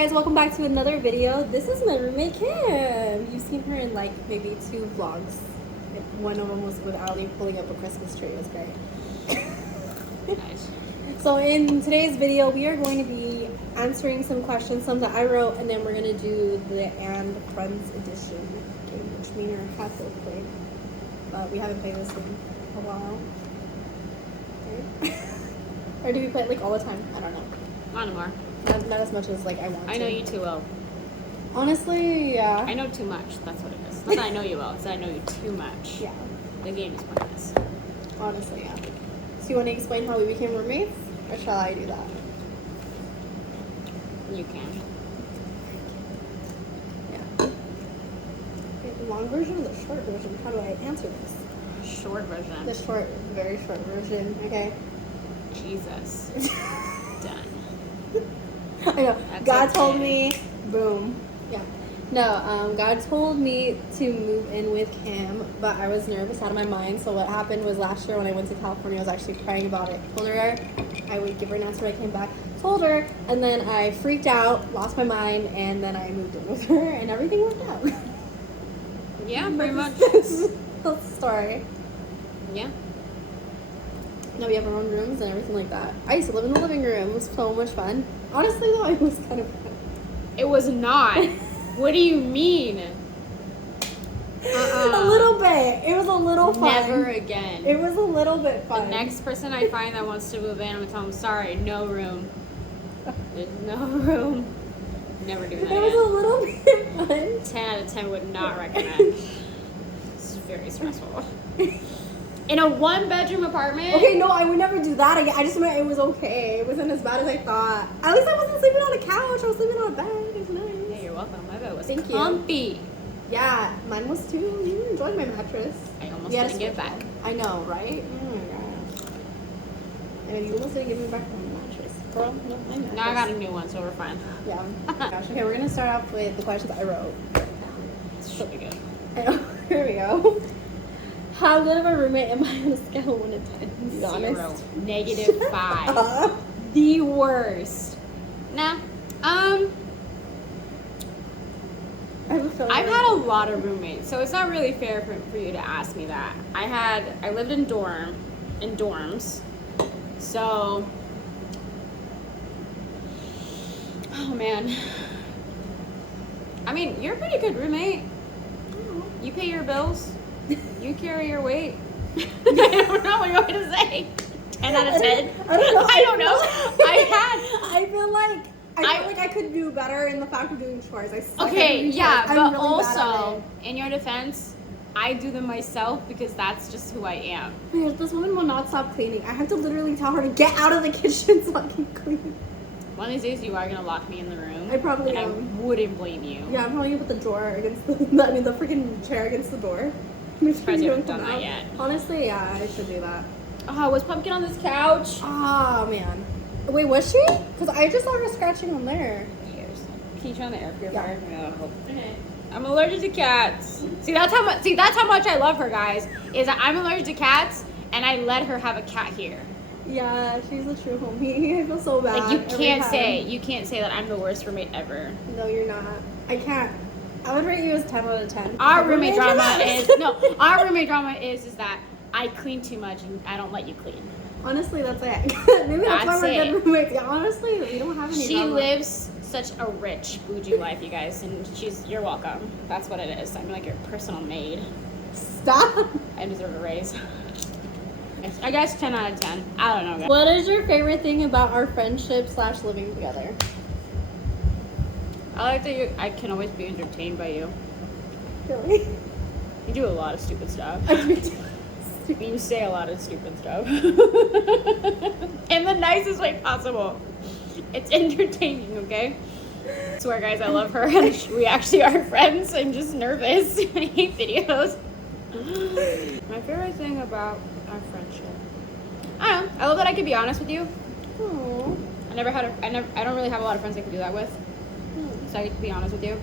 guys, welcome back to another video. This is my roommate Kim. You've seen her in like maybe 2 vlogs. One of them was with Ali pulling up a Christmas tree. It was great. Nice. So in today's video, we are going to be answering some questions, some that I wrote, and then we're going to do the And Friends edition game, which me and her have both played. But we haven't played this game in a while. Right? Or do we play it like all the time? I don't know. Not anymore. Not as much as like I want to. I know you too well. Honestly, yeah. I know too much. That's what it is. Not that I know you well. It's that I know you too much. Yeah. The game is pointless. Honestly, yeah. So you want to explain how we became roommates? Or shall I do that? You can. Yeah. Okay, the long version or the short version? How do I answer this? Short version. The short, very short version. Okay. Jesus. Done. I know. That's God okay. told me, boom. Yeah. No, God told me to move in with Kim, but I was nervous out of my mind. So what happened was last year when I went to California, I was actually praying about it. Told her I would give her an answer when I came back. Told her, and then I freaked out, lost my mind, and then I moved in with her, and everything worked out. Yeah, pretty much. That's the story. Yeah. Now we have our own rooms and everything like that. I used to live in the living room. It was so much fun. Honestly, though, it was kind of fun. It was not. What do you mean? A little bit. It was a little fun. Never again. It was a little bit fun. The next person I find that wants to move in, I'm going to tell them, sorry, no room. There's no room. Never do that It was a again. little bit fun. 10 out of 10 would not recommend. It's very stressful. In a 1-bedroom apartment? Okay, no, I would never do that again. I just meant it was okay. It wasn't as bad as I thought. At least I wasn't sleeping on a couch. I was sleeping on a bed. It was nice. Yeah, you're welcome. My bed was Thank you. comfy. Yeah, mine was too. You enjoyed my mattress. I almost Yeah, didn't get it back. I know, right? Oh my gosh. I know, you almost didn't give me back my mattress. Girl, no, my mattress. No, I got a new one, so we're fine. Yeah. Gosh, okay, we're gonna start off with the questions I wrote. It should be good. I know. Here we go. How good of a roommate am I on a scale of 1 to 10? Be 0. honest. -5. The worst. Nah. I have a feeling I've had a lot of roommates, so it's not really fair for you to ask me that. I lived in dorms. So, oh man. I mean, you're a pretty good roommate. You pay your bills. You carry your weight. I don't know what you want me to say. 10 out of 10. I don't know. I don't know. I feel like I could do better in the fact of doing chores. I suck at Okay, doing yeah, chores. but I'm really bad at also, in your defense, I do them myself because that's just who I am. it. This woman will not stop cleaning. I have to literally tell her to get out of the kitchen so I can clean. One of these days, you are gonna lock me in the room. I probably and am. I wouldn't blame you. Yeah, I'm probably gonna put the drawer against the freaking chair against the door. Surprised you haven't done that yet. Honestly, yeah, I should do that. Oh, was Pumpkin on this couch? Oh man. Wait, was she? Because I just saw her scratching on there. Can you turn on the air purifier? Yeah. Okay. I'm allergic to cats. See, that's how much I love her, guys. Is that I'm allergic to cats, and I let her have a cat here. Yeah, she's a true homie. I feel so bad. Like you every can't time. say that I'm the worst roommate ever. No, you're not. I can't. I would rate you as 10 out of 10. Our roommate drama is that I clean too much and I don't let you clean. Honestly, that's it. Maybe that's why That's we're it. good roommates. Yeah, honestly, we don't have any She drama. lives such a rich bougie life, you guys, and you're welcome. That's what it is. I'm like your personal maid. Stop. I deserve a raise. I guess 10 out of 10. I don't know, guys. What is your favorite thing about our friendship / living together? I like that I can always be entertained by you. Really? You do a lot of stupid stuff. You say a lot of stupid stuff. In the nicest way possible. It's entertaining, okay? I swear, guys, I love her. And we actually are friends. I'm just nervous. I hate videos. My favorite thing about our friendship. I don't know. I love that I can be honest with you. Aww. I don't really have a lot of friends I can do that with. So I can be honest with you.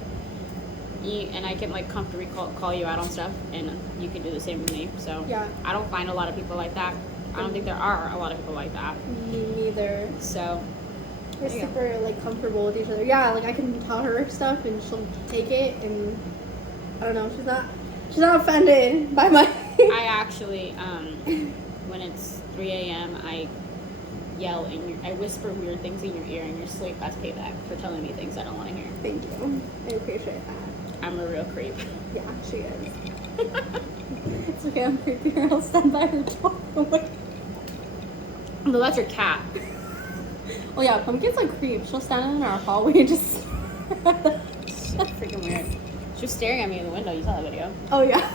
And I can like comfortably call you out on stuff, and you can do the same with me. So Yeah. I don't find a lot of people like that. I don't think there are a lot of people like that. Me neither. So We're super like comfortable with each other. Yeah, like I can tell her stuff and she'll take it, and I don't know, she's not offended by my I actually, when it's 3 a.m., I yell and I whisper weird things in your ear in your sleep as payback for telling me things I don't want to hear. Thank you. I appreciate that. I'm a real creep. Yeah, she is. It's okay, I'm creepier. I'll stand by her door. No, that's your cat. Well, yeah, Pumpkin's like creep. She'll stand in our hallway and just. So freaking weird. She was staring at me in the window. You saw that video. Oh, yeah.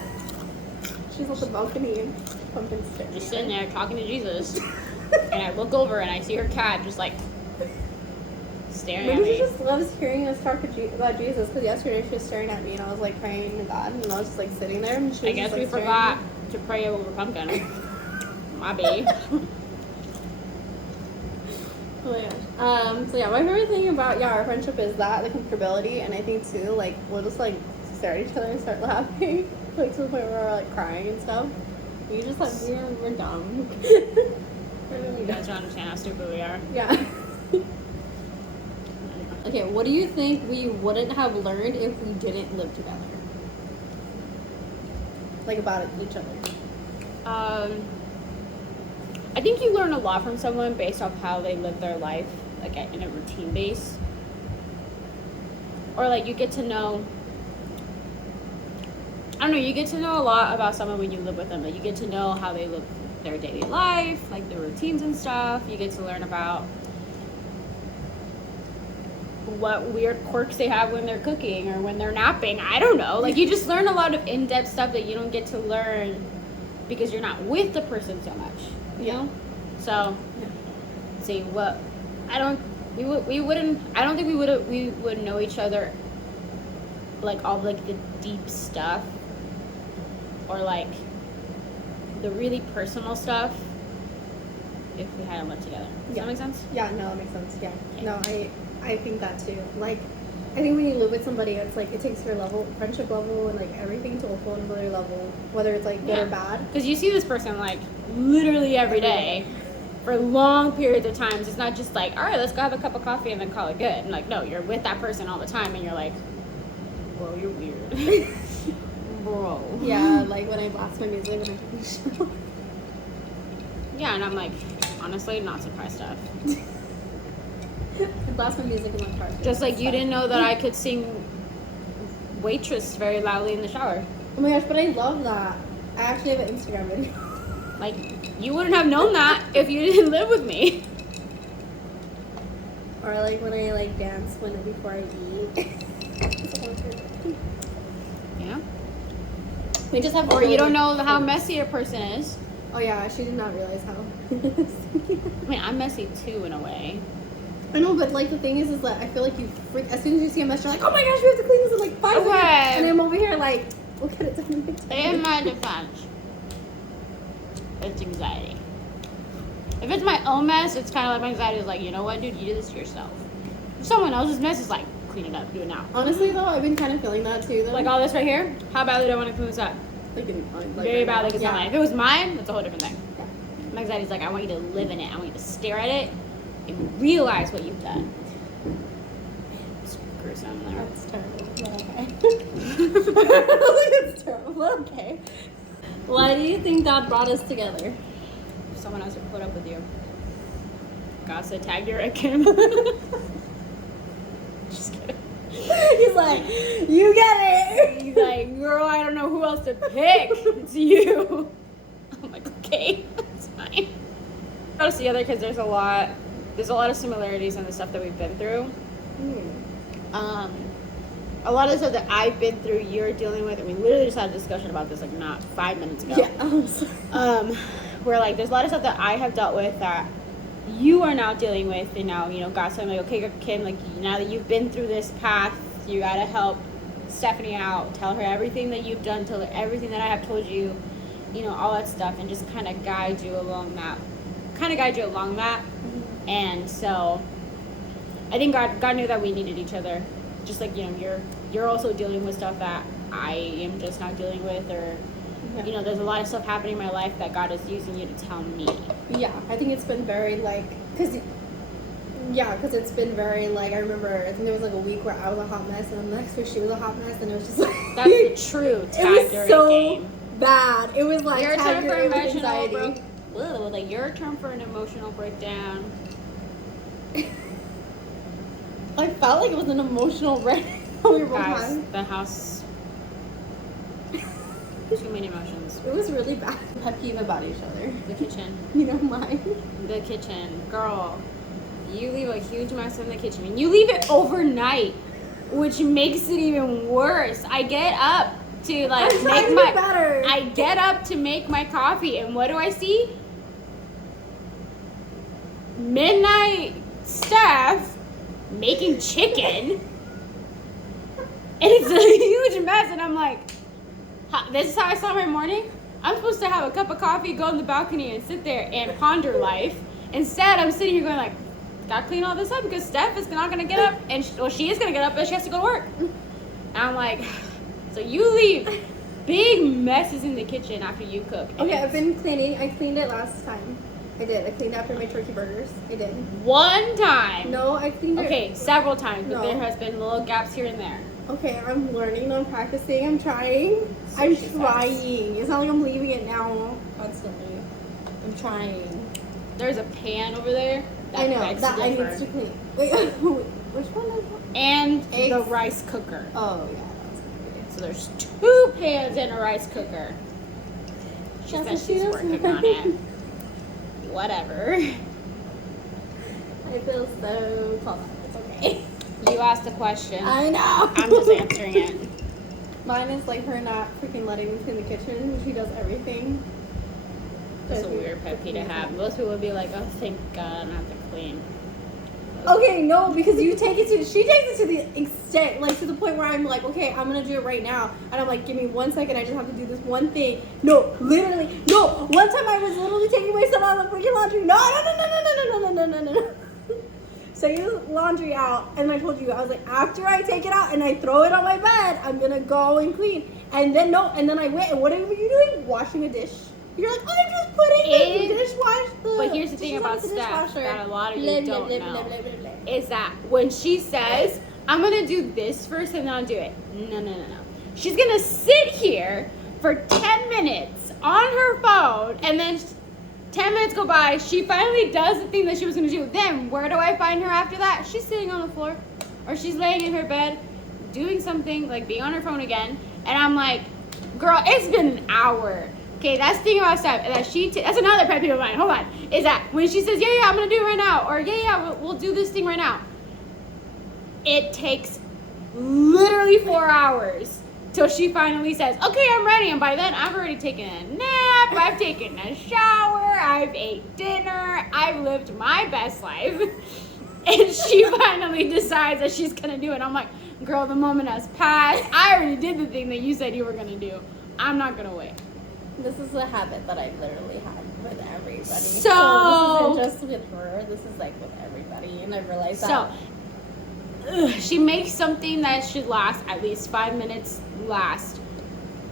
She's on the balcony and Pumpkin's staring. Just sitting there talking to Jesus. And I look over and I see her cat just like staring at me. Maybe she just loves hearing us talk about Jesus, because yesterday she was staring at me and I was like praying to God, and I was just like sitting there and she was I guess just, like, we forgot to pray over Pumpkin. My babe. Oh my gosh. So yeah, my favorite thing about our friendship is that, the comfortability, and I think too, like, we'll just like stare at each other and start laughing, like to the point where we're like crying and stuff. We just like we're dumb. You guys don't understand how stupid we are. Yeah. Okay, what do you think we wouldn't have learned if we didn't live together? Like about each other. I think you learn a lot from someone based off how they live their life, like in a routine base. Or like you get to know, I don't know, you get to know a lot about someone when you live with them. Like you get to know how they live their daily life, like their routines and stuff. You get to learn about what weird quirks they have when they're cooking or when they're napping. I don't know. Like you just learn a lot of in-depth stuff that you don't get to learn because you're not with the person so much. You know? So see what I don't think we would know each other like all like the deep stuff or like the really personal stuff if we hadn't lived together. Does that make sense? Yeah, no, that makes sense. Yeah. No, I think that too. Like, I think when you live with somebody, it's like it takes your friendship level, and like everything to a whole other level, whether it's like good or bad. Because you see this person like literally every day for long periods of times. It's not just like, all right, let's go have a cup of coffee and then call it good. And like, no, you're with that person all the time, and you're like, bro, you're weird. Bro. Yeah, like when I blast my music when I'm taking a shower. Yeah, and I'm like, honestly, not surprised stuff. I blast my music in my car. Just like you didn't know that I could sing Waitress very loudly in the shower. Oh my gosh, but I love that. I actually have an Instagram video. Like, you wouldn't have known that if you didn't live with me. Or like when I like dance before I eat. Yeah. We just have. Or you don't know how messy a person is. Oh yeah, she did not realize how. I mean, I'm messy too in a way. I know, but like the thing is that I feel like you freak as soon as you see a mess, you're like, oh my gosh, we have to clean this in like 5 minutes. And I'm over here like, we'll get it done. In my defense, it's anxiety. If it's my own mess, it's kind of like my anxiety is like, you know what, dude, you do this to yourself. If someone else's mess, is like, clean it up, do it now. Honestly though, I've been kind of feeling that too. Though. Like all this right here, how badly do I want to clean this up? Like Very badly, because yeah. if it was mine, that's a whole different thing. Yeah. My anxiety is like, I want you to live in it. I want you to stare at it and realize what you've done. It's gruesome there. That's terrible. But okay. It's terrible. Okay. Why do you think God brought us together? Someone else would put up with you. God said, tag your Kim. Just kidding. He's like, you get it. He's like, girl, I don't know who else to pick. It's you. I'm like, okay, that's fine. Got us together because there's a lot of similarities in the stuff that we've been through. A lot of the stuff that I've been through, you're dealing with, and we literally just had a discussion about this like not 5 minutes ago. Yeah. Where like there's a lot of stuff that I have dealt with that you are now dealing with, and now, you know, God's telling me, like, okay, Kim, like, now that you've been through this path, you gotta help Stephanie out, tell her everything that you've done, tell her everything that I have told you, you know, all that stuff, and just kind of guide you along that. Mm-hmm. And so I think God knew that we needed each other. Just like, you know, you're also dealing with stuff that I am just not dealing with, or you know, there's a lot of stuff happening in my life that God is using you to tell me. Yeah, I think it's been very like, because Yeah, because it's been very, like, I remember, I think there was, like, a week where I was a hot mess, and then the next week she was a hot mess, and it was just, like... That's the true tag during a game. Bad. It was, like, Your tag term for during emotional like, your term for an emotional breakdown. I felt like it was an emotional breakdown. We were both Guys, having. the house... Too many emotions. It was really bad. Pet peeve about each other. The kitchen. You know mine. The kitchen. Girl, you leave a huge mess in the kitchen. And you leave it overnight, which makes it even worse. I get up to, like, I get up to make my coffee, and what do I see? Midnight Steph making chicken. And it's a huge mess, and I'm like, this is how I start my morning? I'm supposed to have a cup of coffee, go on the balcony, and sit there and ponder life. Instead, I'm sitting here going like, gotta clean all this up because Steph is not gonna get up, and she is gonna get up, but she has to go to work. And I'm like, so you leave big messes in the kitchen after you cook. Okay, I've been cleaning. I cleaned it last time. I did. I cleaned after my turkey burgers. I did. One time. No, I cleaned it. Okay, several times, but No. there has been little gaps here and there. Okay, I'm learning. I'm practicing. I'm trying. So I'm she trying. It's not like I'm leaving it now constantly. I'm trying. There's a pan over there. I know begs that to I differ. need to clean. Wait, which one is that? And Eggs. the rice cooker. Oh yeah. So there's 2 pans and a rice cooker. She That's said what she she's does. working on it. Whatever. I feel so called out. It's okay. You asked a question. I know. I'm just answering it. Mine is like her not freaking letting me clean the kitchen. She does everything. That's a weird pet peeve to have. Most people would be like, oh, thank God I don't have to clean. Okay, no, because she takes it to the extent, like to the point where I'm like, okay, I'm gonna do it right now, and I'm like, give me 1 second, I just have to do this one thing. No, literally, no. One time I was literally taking my son out of the freaking laundry. No. So I get the laundry out, and I told you, I was like, after I take it out and I throw it on my bed, I'm gonna go and clean. And then I went, and what are you doing? Washing a dish. You're like, I'm just putting it in the dishwasher. But here's the thing about Steph that a lot of you don't know is that when she says, I'm gonna do this first and then I'll do it. No. She's gonna sit here for 10 minutes on her phone, and then 10 minutes go by, she finally does the thing that she was gonna do. Then where do I find her after that? She's sitting on the floor, or she's laying in her bed doing something, like being on her phone again. And I'm like, girl, it's been an hour. Okay, that's the thing about Steph, that that's another pet peeve of mine, hold on, is that when she says, yeah, I'm gonna do it right now, or yeah, we'll do this thing right now, it takes literally 4 hours till she finally says, okay, I'm ready, and by then, I've already taken a nap, I've taken a shower, I've ate dinner, I've lived my best life, and she finally decides that she's gonna do it. I'm like, girl, the moment has passed, I already did the thing that you said you were gonna do, I'm not gonna wait. This is a habit that I literally have with everybody. So this isn't just with her. This is like with everybody, and I realized that. She makes something that should last at least 5 minutes last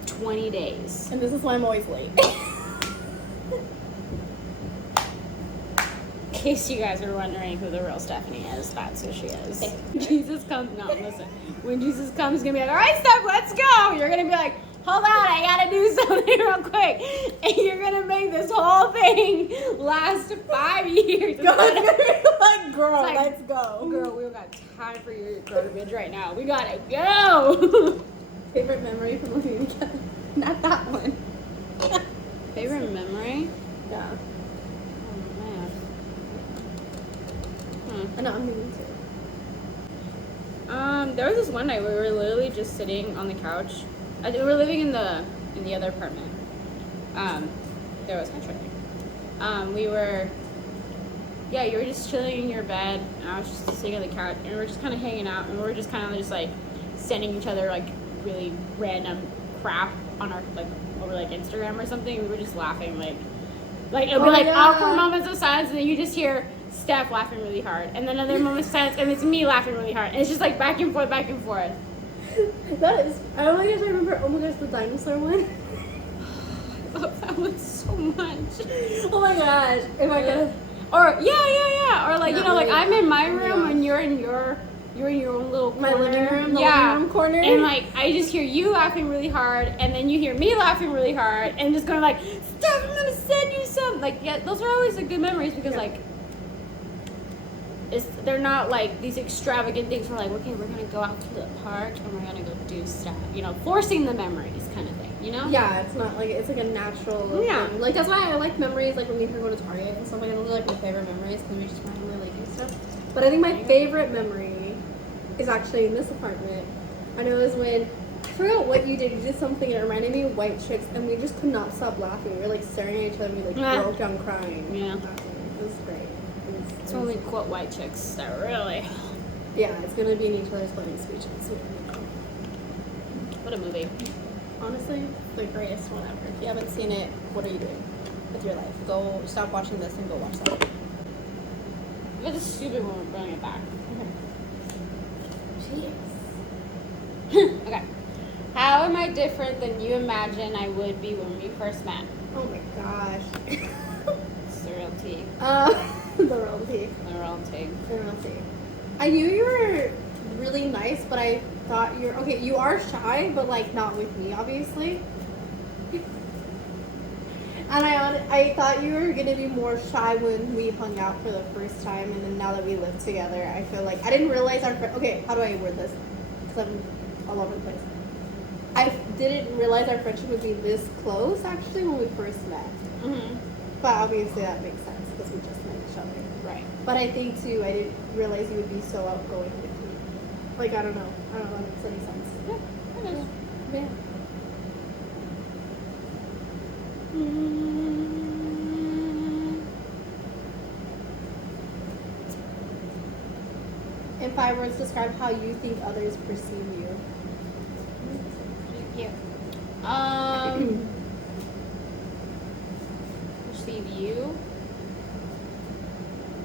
20 days. And this is why I'm always late. In case you guys are wondering who the real Stephanie is, that's who she is. Jesus comes. No, listen. When Jesus comes, he's gonna be like, all right, Steph, let's go. You're gonna be like, hold on, I gotta do something real quick. And you're gonna make this whole thing last 5 years. Like, girl, like, let's go. Girl, we don't got time for your garbage right now. We gotta go. Favorite memory from living together? Not that one. Favorite memory? Yeah. Oh, man. I know, I'm moving too. There was this one night where we were literally just sitting on the couch. We were living in the other apartment. There was country. You were just chilling in your bed, and I was just sitting on the couch, and we were just kind of hanging out, and we were just kind of just like sending each other like really random crap on our over Instagram or something. We were just laughing like it'll be awkward moments of silence, and then you just hear Steph laughing really hard, and then other moments of silence, and it's me laughing really hard, and it's just like back and forth. That is, oh my gosh, I remember, oh my gosh, the dinosaur one. I love that one so much. Oh my gosh, if I could. Or or like Not like really I'm in my that. room Yeah. and you're in your own little corner. My living room, the yeah. living room corner. And like I just hear you laughing really hard, and then you hear me laughing really hard, and just going like, "Stop! I'm gonna send you some." Like, yeah, those are always the good memories because like, they're not like these extravagant things. We're like, okay, we're gonna go out to the park and we're gonna go do stuff. You know, forcing the memories kind of thing. You know? Yeah, it's not like, it's like a natural thing. Like, that's why I like memories, like when we go to Target and stuff, like those are like my favorite memories because we just randomly like do stuff. But I think my favorite memory is actually in this apartment. And it was when, I forgot what you did something and it reminded me of White Chicks and we just could not stop laughing. We were like staring at each other and we like broke down crying. Yeah. It was great. It's when we quote White Chicks that really. Yeah, it's gonna be in each other's wedding speeches. What a movie. Honestly, the greatest one ever. If you haven't seen it, what are you doing with your life? Go stop watching this and go watch that. If it's a stupid one, we're bringing it back. Jeez. Okay. How am I different than you imagine I would be when we first met? Oh my gosh. It's the real tea. The real tea. The real tea. The real tea. I knew you were really nice, but I thought you're okay. You are shy, but like not with me, obviously. And I thought you were gonna be more shy when we hung out for the first time, and then now that we live together, I feel like I didn't realize our okay. How do I word this? Because I'm all over the place. I didn't realize our friendship would be this close actually when we first met. Mm-hmm. But obviously that makes sense because we just met each other. Right. But I think too, I didn't realize you would be so outgoing with me. Like I don't know if that makes any sense. Yeah. It is. Yeah. In 5 words, describe how you think others perceive you. Thank you. Perceive you.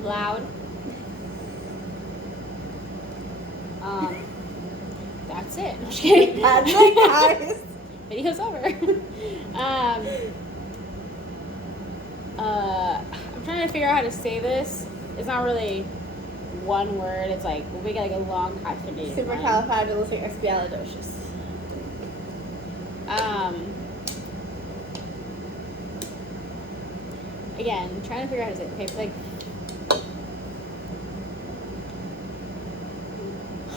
Loud. That's it. I'm just kidding. That's it, guys. Video's over. I'm trying to figure out how to say this. It's not really one word. It's like we get like a long hyphenated. Supercalifragilisticexpialidocious. Again, trying to figure out how to say it. Okay, it's like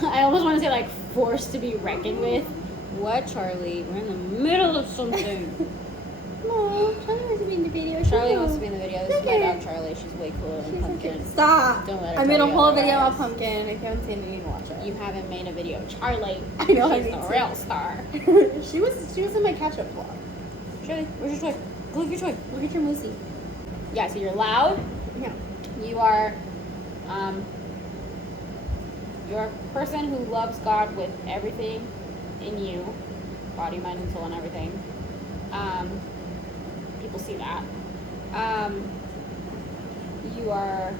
I almost want to say like forced to be reckoned with. What, Charlie? We're in the middle of something. No, Charlie wants to be in the video. Charlie wants to be in the video. This is my dog, Charlie. She's way cooler than Pumpkin. Stop. Don't let her I made a tell you whole video otherwise. of Pumpkin. If you haven't seen it, you need to watch it. You haven't made a video, Charlie. I know, I She's need the to. real star. she was in my catch-up vlog. Charlie, where's your toy? Go look at your toy. Look at your moosey. Yeah, so you're loud. Yeah. You are, you're a person who loves God with everything in you, body, mind, and soul, and everything. People see that. You are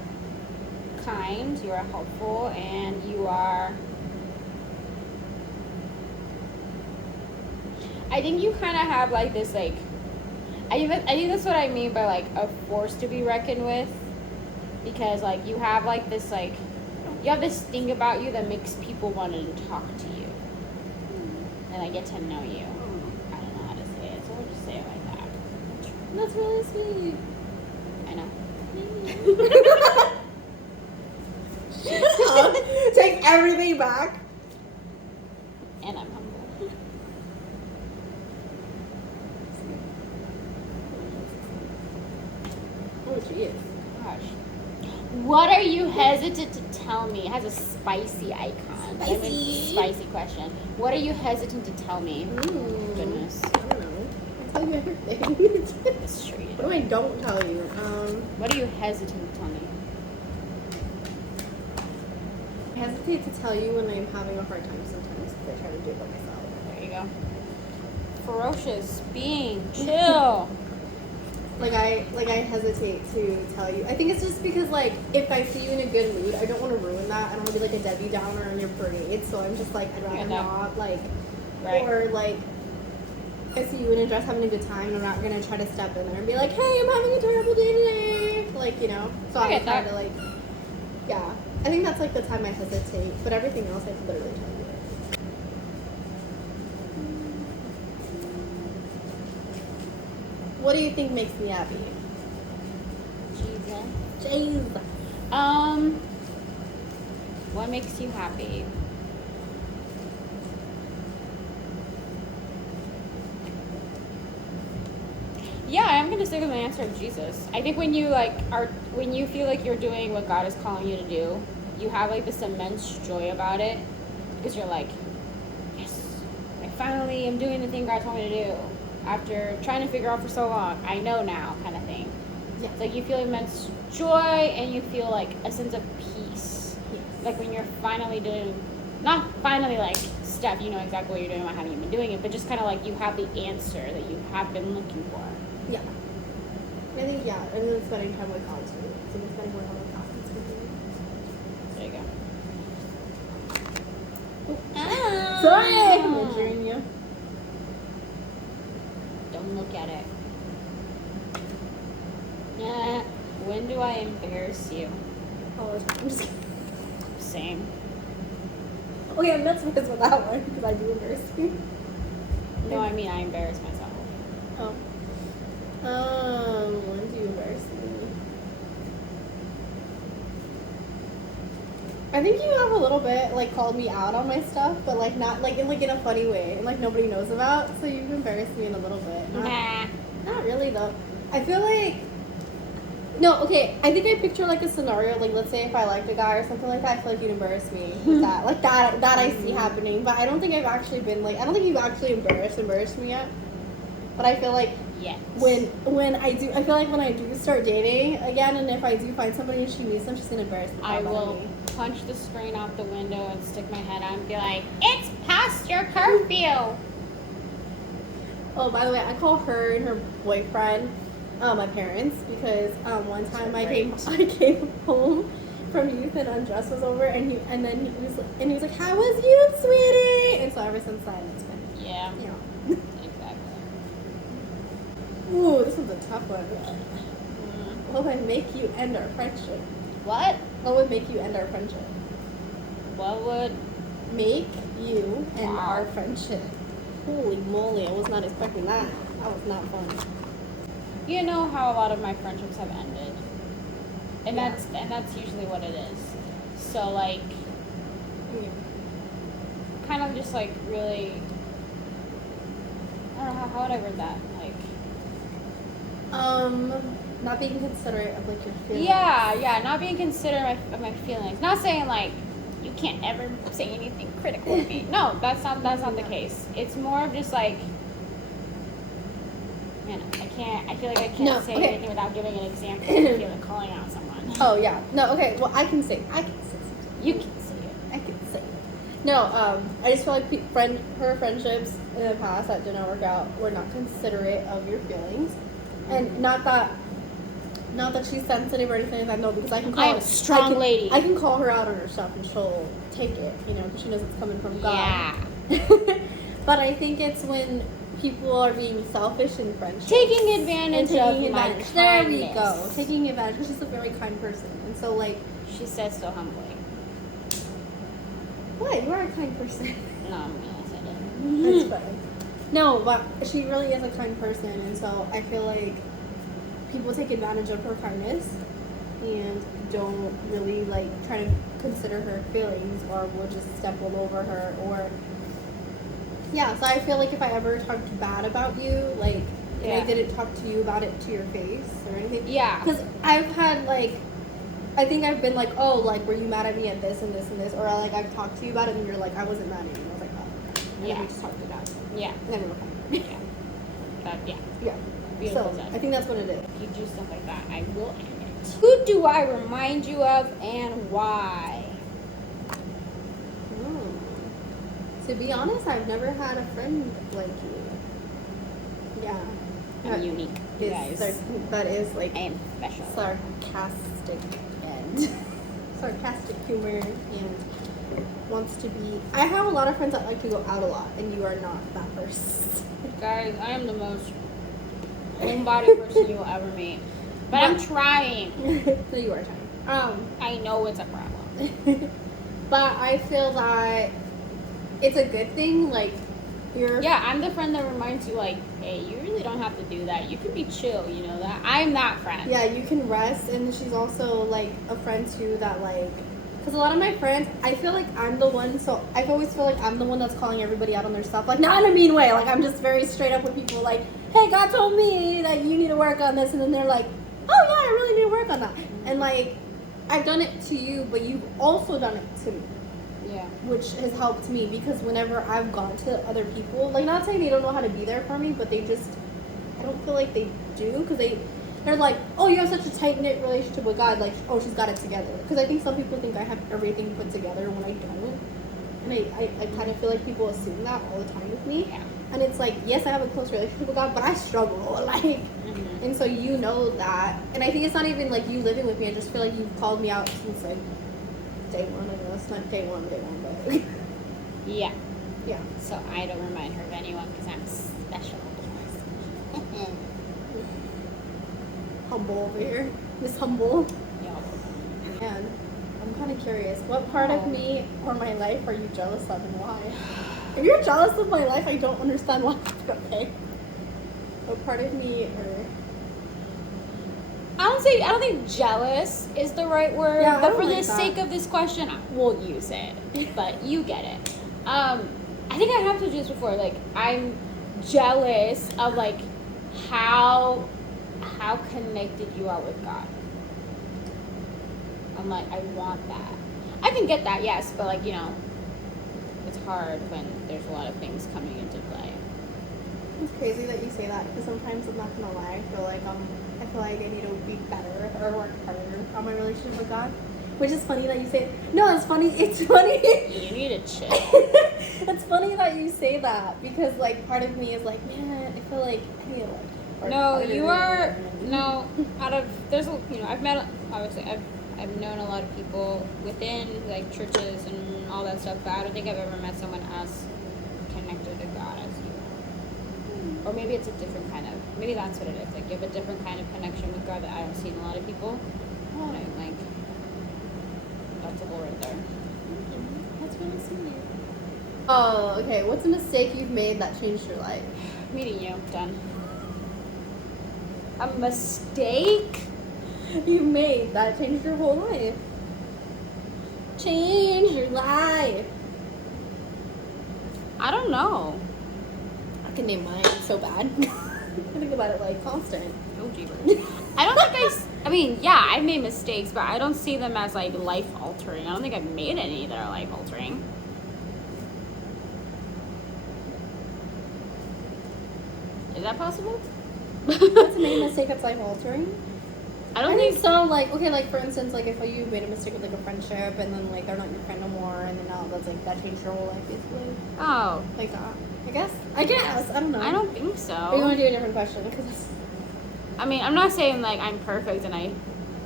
kind, you are helpful, and you are. I think you kind of have like this like. I think that's what I mean by like a force to be reckoned with, because like you have like this like, you have this thing about you that makes people want to talk to you, and like get to know you. I don't know how to say it, so we'll just say it like that. That's really sweet. I know. Take everything back. And I'm humble. Oh, jeez. Gosh. What are you hesitant to tell me? It has a spicy icon. Spicy. Spicy question. What are you hesitant to tell me? Ooh. Goodness. I don't know. I tell you everything. It's true. What do I don't tell you? What are you hesitant to tell me? I hesitate to tell you when I'm having a hard time sometimes because I try to do it by myself. There you go. Ferocious. Being. Chill. Like I hesitate to tell you. I think it's just because like if I see you in a good mood, I don't want to ruin that. I don't want to be like a Debbie Downer on your parade. So I'm just like I'd rather not like, Right. or like I see you in a dress having a good time, and I'm not gonna try to step in there and be like, hey, I'm having a terrible day today. like, you know. So I I get was trying that. to like, yeah. I think that's like the time I hesitate, but everything else I can literally tell you. What do you think makes me happy? Jesus. What makes you happy? Yeah, I'm gonna stick with my answer of Jesus. I think when you when you feel like you're doing what God is calling you to do, you have like this immense joy about it because you're like, yes, I finally am doing the thing God told me to do after trying to figure out for so long. I know now, kind of thing. Yeah. It's like you feel immense joy and you feel like a sense of peace. Yes. Like when you're finally doing, not finally like Steph, you know exactly what you're doing, how you've been doing it, but just kind of like you have the answer that you have been looking for. Yeah. I think, yeah, and then spending time with God too. So we're spending more time with God. It's good. There you go. Sorry! I'm injuring you. Don't look at it. When do I embarrass you? All the time. I'm just kidding. Same. Okay, I'm not surprised with that one because I do embarrass you. No, I mean I embarrass myself. Oh. When do you embarrass me? I think you have a little bit like called me out on my stuff, but like not like in a funny way, and like nobody knows about. So you've embarrassed me in a little bit. Not really though. I feel like no. Okay, I think I picture like a scenario. Like let's say if I liked a guy or something like that, I feel like you'd embarrass me with that. Like that I see happening. But I don't think I've actually been like I don't think you've actually embarrassed me yet. But I feel like Yes. when I feel like when I do start dating again, and if I do find somebody and she meets them, she's gonna embarrass the I crap out of will me. punch the screen out the window and stick my head out and be like, it's past your curfew. Oh, by the way, I call her and her boyfriend my parents because one time I came home from youth and Undress was over and he was like, how was you, sweetie? And so ever since then it's been Yeah. yeah. Exactly. Ooh, this one's a tough one. What would make you end our friendship? What? What would make you end our friendship? What would? Make you end Wow. our friendship. Holy moly, I was not expecting that. That was not fun. You know how a lot of my friendships have ended, and Yeah. that's usually what it is. So like, kind of just like really. I don't know how would I word that like. Not being considerate of like your feelings. Yeah, not being considerate of my feelings. Not saying like you can't ever say anything critical to me. No, that's not the case. It's more of just like, man, I feel like I can't say anything without giving an example. I feel like calling out someone. Oh yeah. No, okay. Well, I can say something. You can say it. I can say it. No, I just feel like her friendships in the past that didn't work out were not considerate of your feelings, and not that she's sensitive or anything like that. No, because I can call I'm a strong lady. I can call her out on her stuff and she'll take it, you know, because she knows it's coming from God. Yeah. But I think it's when people are being selfish in friendships. Taking advantage of my kindness. There we go. Taking advantage, because she's a very kind person. And so, like... She says so humbly. What? You are a kind person. No, I'm gonna say it. That's fine. No, but she really is a kind person. And so I feel like people take advantage of her kindness and don't really, like, try to consider her feelings or will just step all over her or... Yeah, so I feel like if I ever talked bad about you, like, and I didn't talk to you about it to your face or anything. Yeah. Because I've had, like, I think I've been like, oh, like, were you mad at me at this and this and this? Or, like, I've talked to you about it and you're like, I wasn't mad at you. I was like, oh, okay. And then we just talked about it. Yeah. And then we were fine. Yeah. Yeah. Beautiful So, said. I think that's what it is. If you do stuff like that, I will end it. Who do I remind you of and why? To be honest, I've never had a friend like you. Yeah. I'm unique, you guys. That is like I am special. sarcastic and sarcastic humor and wants to be. I have a lot of friends that like to go out a lot, and you are not that person. Guys, I am the most homebody person you will ever meet. But I'm trying. So you are trying. I know it's a problem. But I feel that it's a good thing. Like, Yeah, I'm the friend that reminds you, like, hey, you really don't have to do that. You can be chill, you know that? I'm that friend. Yeah, you can rest, and she's also, like, a friend, too, that, like... Because a lot of my friends, I feel like I'm the one, so I always feel like I'm the one that's calling everybody out on their stuff. Like, not in a mean way. Like, I'm just very straight up with people, like, hey, God told me that you need to work on this, and then they're like, oh, yeah, I really need to work on that. And, like, I've done it to you, but you've also done it to me. Yeah. Which has helped me, because whenever I've gone to other people, like, not saying they don't know how to be there for me, but they just, I don't feel like they do, because they're like, oh, you have such a tight-knit relationship with God, like, oh, she's got it together. Because I think some people think I have everything put together when I don't. And I kind of feel like people assume that all the time with me. Yeah. And it's like, yes, I have a close relationship with God, but I struggle, like, and so you know that. And I think it's not even, like, you living with me. I just feel like you've called me out since, like, day one. I know it's not day one, but... Yeah. Yeah. So I don't remind her of anyone because I'm special. Humble over here. Miss Humble. Yeah. And I'm kind of curious, what part of me or my life are you jealous of, and why? If you're jealous of my life, I don't understand why. Okay. What part of me, or... I don't think jealous is the right word, Yeah, I but don't for the like that. sake of this question, we'll use it. But you get it. I think I have told you this before. Like, I'm jealous of, like, how connected you are with God. I'm like, I want that. I can get that, yes, but, like, you know, it's hard when there's a lot of things coming into play. It's crazy that you say that, because sometimes, I'm not gonna lie, I feel like I need to be better or work harder on my relationship with God. Which is funny that you say it. No, it's funny. It's funny. You need to chill. It's funny that you say that, because, like, part of me is like, man, I feel like I need to, like, work No, harder. you are no. Out of there's a I've met obviously I've known a lot of people within, like, churches and all that stuff, but I don't think I've ever met someone as connected to God as you are. Or maybe it's a different kind of. Maybe that's what it is. Like, you have a different kind of connection with God that I don't see in a lot of people. And I'm like, that's a goal right there. That's really sweet. Oh, okay. What's a mistake you've made that changed your life? Meeting you, done. A mistake You made that changed your whole life. Change your life. I don't know. I can name mine. It's so bad. I think about it like constant. Oh, jeepers. I don't think I mean, yeah, I've made mistakes, but I don't see them as, like, life-altering. I don't think I've made any that are life-altering. Is that possible? What's a main mistake that's life altering? I don't think so. Like, okay, like, for instance, like, if you made a mistake with, like, a friendship, and then, like, they're not your friend no more, and then now that's, like, that changed your whole life, basically. Oh. Like that. I guess. I don't know. I don't think so. Or you want to do a different question? Because I mean, I'm not saying, like, I'm perfect and I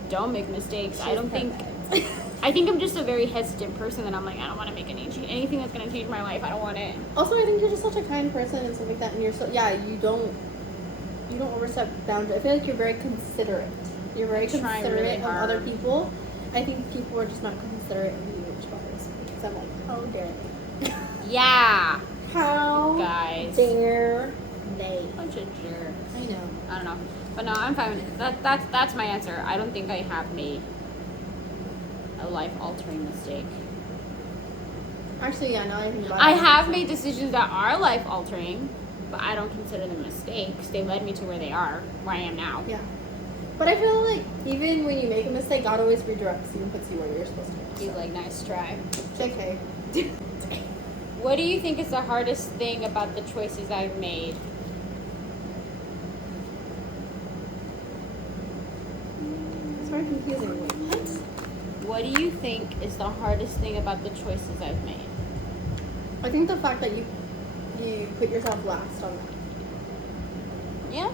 don't make mistakes. I don't think... I think I'm just a very hesitant person, and I'm like, I don't want to make anything that's going to change my life. I don't want it. Also, I think you're just such a kind person and stuff like that, and you're so... Yeah, you don't overstep boundaries. I feel like you're very considerate. You're very considerate really of hard. other people. I think people are just not considerate of you, which bothers me. Because I'm like, how dare they? Yeah. How Guys. dare they? Bunch of jerks. I know. I don't know. But no, I'm fine with it. That's my answer. I don't think I have made a life-altering mistake. Actually, yeah, now I think about it. I have made decisions that are life-altering, but I don't consider them mistakes. They led me to where I am now. Yeah. But I feel like even when you make a mistake, God always redirects you and puts you where you're supposed to be. He's like, nice try. JK. What do you think is the hardest thing about the choices I've made? It's very confusing. Wait, what? What do you think is the hardest thing about the choices I've made? I think the fact that you put yourself last on that. Yeah?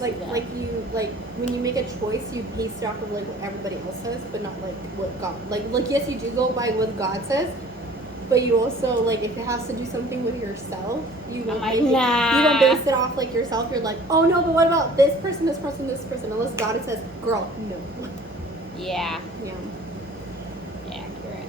Like when you make a choice, you base it off of like what everybody else says, but not like what God. Like yes, you do go by what God says, but you also like if it has to do something with yourself, you won't like, make nah. it, you won't base it off like yourself. You're like, oh no, but what about this person, this person, this person? Unless God says, girl, no. Yeah. Yeah. Yeah, accurate.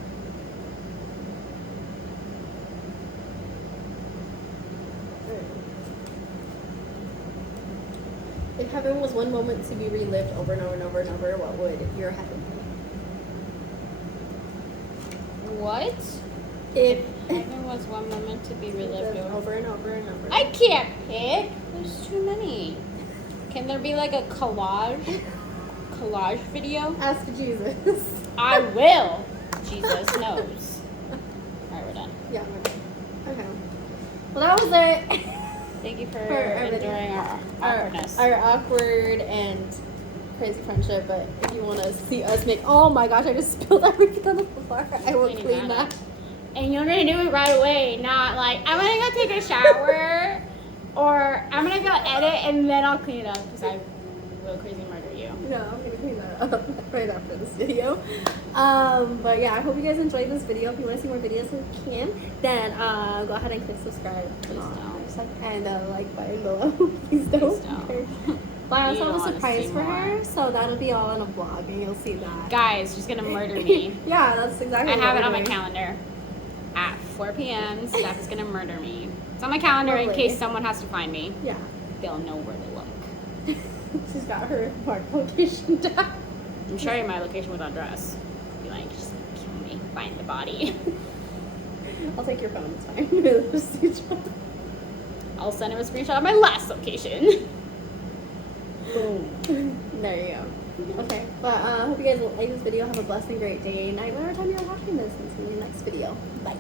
If heaven was one moment to be relived over and over and over and over, what would your heaven What? be? If Heaven was one moment to be relived over. and over and over. I can't pick. There's too many. Can there be like a collage video? Ask Jesus. I will. Jesus knows. Alright, we're done. Yeah. Okay. Well, that was it. Thank you for our video. enduring our awkwardness. Our awkward and crazy friendship. But if you want to see us make, oh my gosh, I just spilled everything on the floor. I will clean that. And you're gonna do it right away, not like I'm gonna go take a shower or I'm gonna go edit and then I'll clean it up because I will crazy murder you. No, I'm gonna clean that up right after this video. But yeah, I hope you guys enjoyed this video. If you want to see more videos with Kim, then go ahead and click subscribe. Please don't. And like button below. Please don't. Please don't. But I also You have a don't surprise wanna see for more. her, so that'll be all in a vlog, and you'll see that. Guys, she's gonna murder me. Yeah, that's exactly. I what have we're it on my doing. calendar. At 4 p.m., Steph is gonna murder me. It's on my calendar in Lovely. case someone has to find me. Yeah. They'll know where to look. She's got her marked location down. I'm sharing my location with Andres. Be like, just kill me, find the body. I'll take your phone. It's fine. I'll send him a screenshot of my last location. Boom. There you go. Okay. But I hope you guys will like this video. Have a blessed and great day, night, whatever time you're watching this. And see you in the next video. Bye.